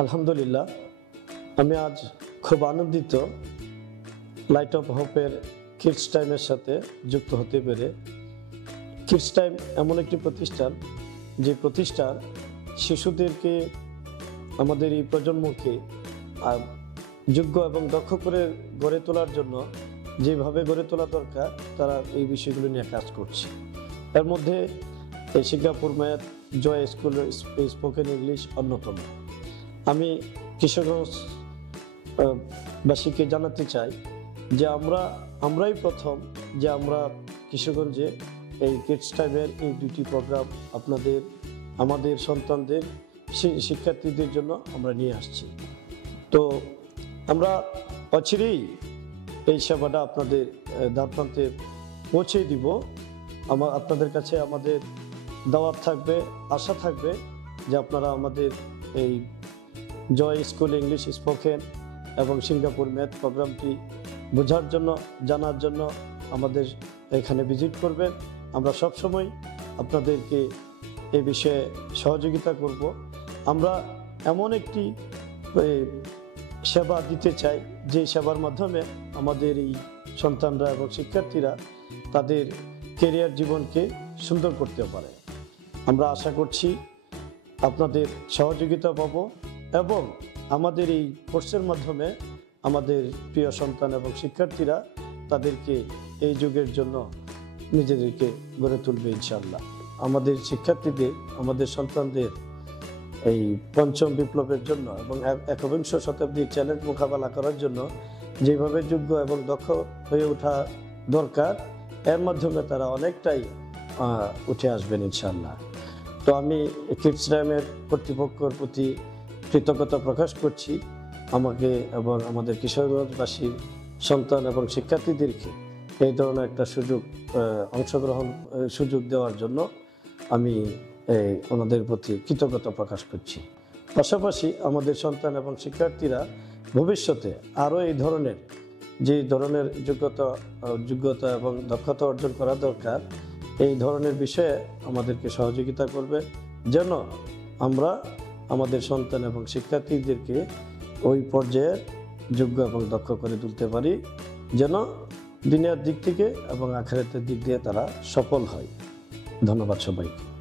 আলহামদুলিল্লাহ, আমি আজ খুব আনন্দিত লাইট অফ হোপের কিডস টাইমের সাথে যুক্ত হতে পেরে। কিডস টাইম এমন একটি প্রতিষ্ঠান যে প্রতিষ্ঠান শিশুদেরকে, আমাদের এই প্রজন্মকে যোগ্য এবং দক্ষ করে গড়ে তোলার জন্য যেভাবে গড়ে তোলা দরকার তারা এই বিষয়গুলো নিয়ে কাজ করছে। এর মধ্যে এই সিঙ্গাপুর ম্যাথ জয় স্কুল স্পোকেন ইংলিশ অন্যতম। আমি কিশোরগঞ্জবাসীকে জানাতে চাই যে আমরাই প্রথম যে আমরা কিশোরগঞ্জে এই কিডস টাইমের এই দুটি প্রোগ্রাম আমাদের সন্তানদের শিক্ষার্থীদের জন্য আমরা নিয়ে আসছি। তো আমরা অচিরেই এই সেবাটা আপনাদের দ্বারপ্রান্তে পৌঁছে দিব। আপনাদের কাছে আমাদের দাওয়াত থাকবে, আশা থাকবে যে আপনারা আমাদের এই জয় স্কুল ইংলিশ স্পোকেন এবং সিঙ্গাপুর ম্যাথ প্রোগ্রামটি বোঝার জন্য, জানার জন্য আমাদের এখানে ভিজিট করবেন। আমরা সবসময় আপনাদেরকে এই বিষয়ে সহযোগিতা করব। আমরা এমন একটি সেবা দিতে চাই যে সেবার মাধ্যমে আমাদের এই সন্তানরা এবং শিক্ষার্থীরা তাদের ক্যারিয়ার জীবনকে সুন্দর করতে পারে। আমরা আশা করছি আপনাদের সহযোগিতা পাব এবং আমাদের এই কোর্সের মাধ্যমে আমাদের প্রিয় সন্তান এবং শিক্ষার্থীরা তাদেরকে এই যুগের জন্য নিজেদেরকে গড়ে তুলবে ইনশাআল্লাহ। আমাদের শিক্ষার্থীদের, আমাদের সন্তানদের এই পঞ্চম বিপ্লবের জন্য এবং একবিংশ শতাব্দীর চ্যালেঞ্জ মোকাবেলা করার জন্য যেভাবে যোগ্য এবং দক্ষ হয়ে ওঠা দরকার, এর মাধ্যমে তারা অনেকটাই উঠে আসবেন ইনশাআল্লাহ। তো আমি কিডস টাইমের কর্তৃপক্ষের প্রতি কৃতজ্ঞতা প্রকাশ করছি আমাকে এবং আমাদের কিশোরগঞ্জবাসীর সন্তান এবং শিক্ষার্থীদেরকে এই ধরনের একটা সুযোগ দেওয়ার জন্য আমি ওনাদের প্রতি কৃতজ্ঞতা প্রকাশ করছি। পাশাপাশি আমাদের সন্তান এবং শিক্ষার্থীরা ভবিষ্যতে আরও এই ধরনের যোগ্যতা এবং দক্ষতা অর্জন করা দরকার, এই ধরনের বিষয়ে আমাদেরকে সহযোগিতা করবে, যেন আমরা আমাদের সন্তান এবং শিক্ষার্থীদেরকে ওই পর্যায়ে যোগ্য এবং দক্ষ করে তুলতে পারি, যেন দুনিয়ার দিক থেকে এবং আখিরাতের দিক দিয়ে তারা সফল হয়। ধন্যবাদ সবাইকে।